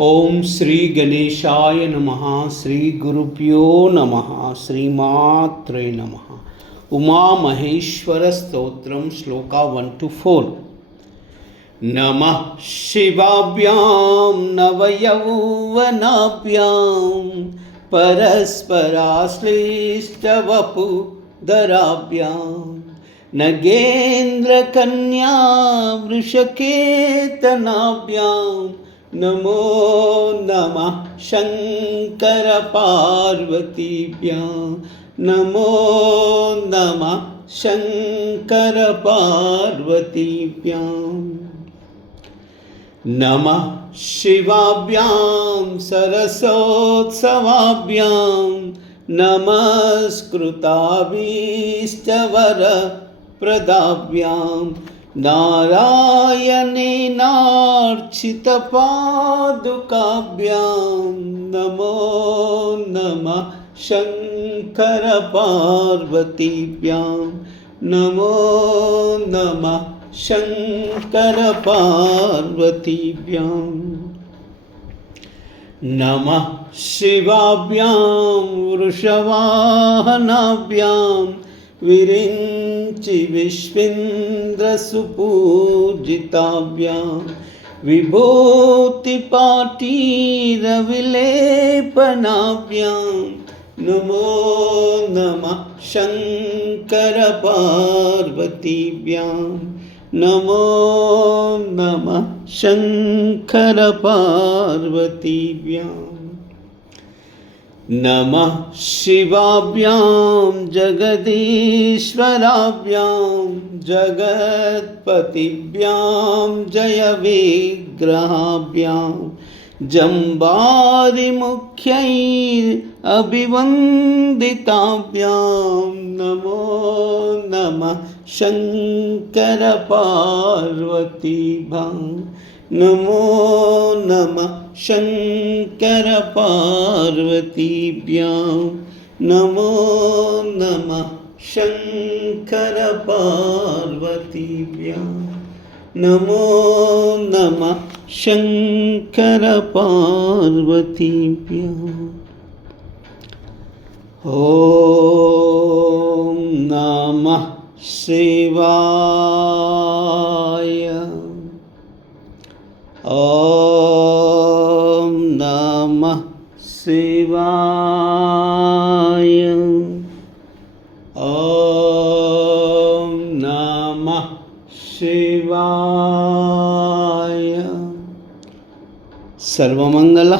ओम श्री गणेशाय नमः। श्री गुरुभ्यो नमः। श्रीमात्रे नमः। उमा महेश्वर स्तोत्रम श्लोका 1 to 4। नमः शिवाभ्यां नवयौवनाभ्यां परस्पराश्लिष्टवपुधराभ्यां नगेन्द्रकन्या वृषकेतनाभ्यां नमो नमः शंकर पार्वतीभ्यां नमो नमः शंकर पार्वतीभ्यां नमः शिवाभ्यां सरसोत्सवाभ्यां नमस्कृताभीष्टवरप्रदाभ्यां नारायणेनार्चितपादुकाभ्यां नमो नमः शंकर पार्वतीभ्यां नमो नमः शंकर पार्वतीभ्यां नमः शिवाभ्यां वृषवाहनाभ्यां विरिञ्चि विश्वेन्द्रसुपूजिताभ्यां विभूतिपाटीरविलेपनाभ्यां नमो नमः शंकर पार्वतीभ्यां नमो नमः शंकर पार्वतीभ्यां नमः शिवाभ्यां जगदीश्वराभ्यां जगत्पतिभ्यां जयविग्रहाभ्यां जम्बारिमुख्यैरभिवन्दिताभ्यां नमो नमः शंकर पार्वतीभ्यां नमो नमः शंकर पार्वतीभ्यां नमो नमः शंकर पार्वतीभ्यां नमो नमः शंकर पार्वतीभ्यां। ओम नमः शिवाय। ओम नमः शिवाय। ओम नमः शिवाय। सर्वमंगल